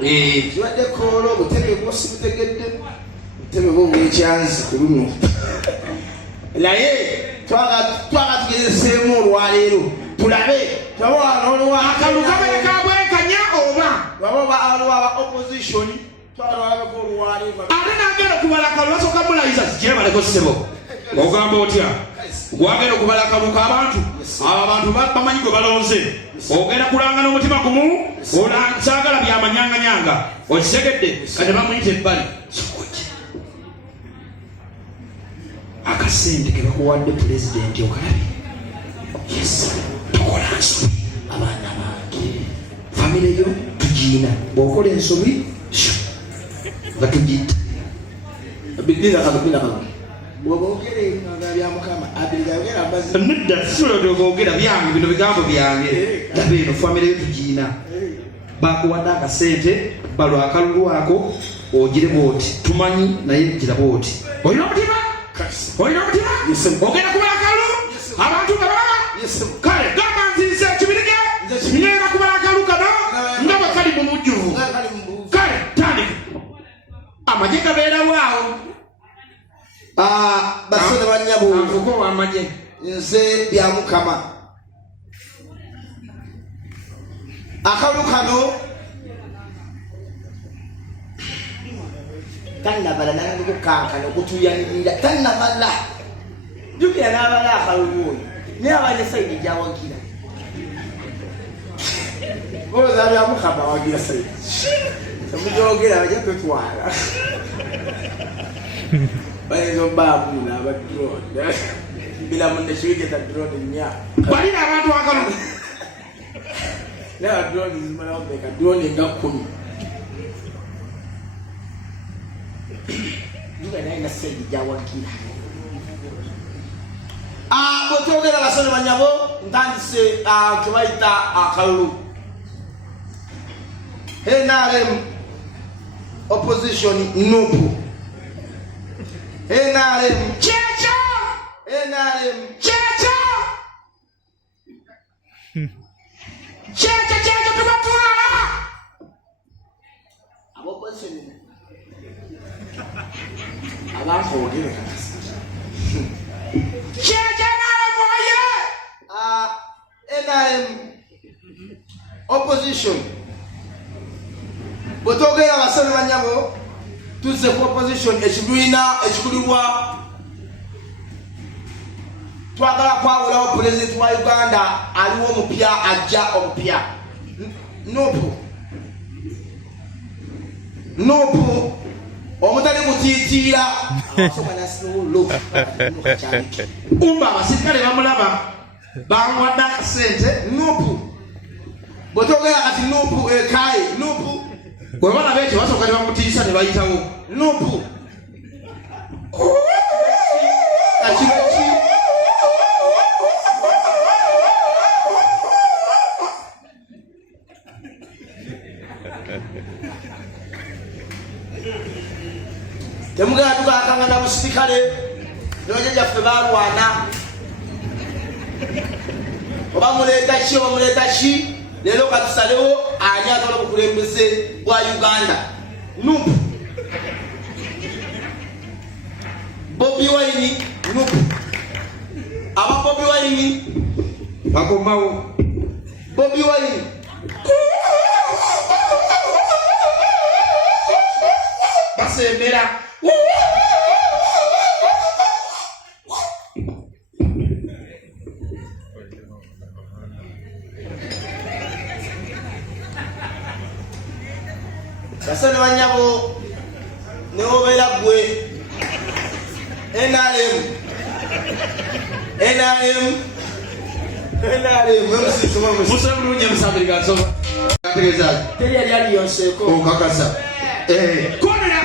kibadde koolo obutebe bwosi butegedde obutebe bwo bwekyanzi ku luno naye twagatugezeseemu olwaleero tulabe twabawanoliwa akalulu kabere kabwenkanya oba baba aliwo aba opposition twalwalabeko olwaleero ate nagenda okubala akalulu basooka mulayiza kijebaleko ssebo ogamba otya gwagenda okubala akalulu k'abantu abo abantu bamanyi gwe balonze ogenda kulanga n'omutima gumu saagala byamanyanganyanga okitegedde kati bamuyita ebbali akasente ke bakuwadde pulezidenti okalabi tokola nsobi abaana bange famire yo tugiina bw'okola ensobi nga tugiyita nedda tusolodogogera byange bino bigambo byange laba eno famire yo tugiina bakuwadde akasente balwa akalulu ako ogire bwoti tumanyi naye gira bwoti olina omutima ogenda kubala akalulu abantu nga balaba kale gamba nzize ekibirige ngenda kubala akalulu kano nga bwe kali mu mujjuvu kale tandika amagye gabeerawaawo basole banyabo anfuko w'amagye nze bya mukama akalulu kano tannabala nalikukankana okutuyanirira tannabala jukira n'abala akalulu oyo naye abanye sayidi gyawagira oza bya mukama wagira sayidi omujogera bajja twetwala bayinza obbaamuuna abadrone bilamunne kiwigeza drone nnya balina abantu akalulu naye abadrone zimalawo meka drone nga 10 naina sayidi gyawagira bwetwogera basole banyabo ntandise kebayita akalulu NRM opposition nupu NRM checha NRM checha tubatwala opposition abankogere checha nalamoye NRM opposition bwetwogera abasole banyabo tuzze ku opposition ekibiina ekikulirwa twagala kwawulawo pulezidenti wa Uganda aliwo omupya ajja omupya nupu omutali kutiitiira umba abasirikale bamulaba bamuwadde akasente nupu bwetwogera kati nupu ekaye nupu bwe balaba ekyo basooka ne bamutiisa ne bayitawo nupu temugenda tukakangana busirikale noje gyaffe balwana oba muleeta ki leero katusalewo ani atwala obukulembeze bwa Uganda nupu Bobi Wine nupu aba Bobi Wine bakomawo Bobi Wine basembera basole banyabo newobeera gwe NRM musole bulungi emusambiri gansoma teri yali aliyonseeko okakasa konera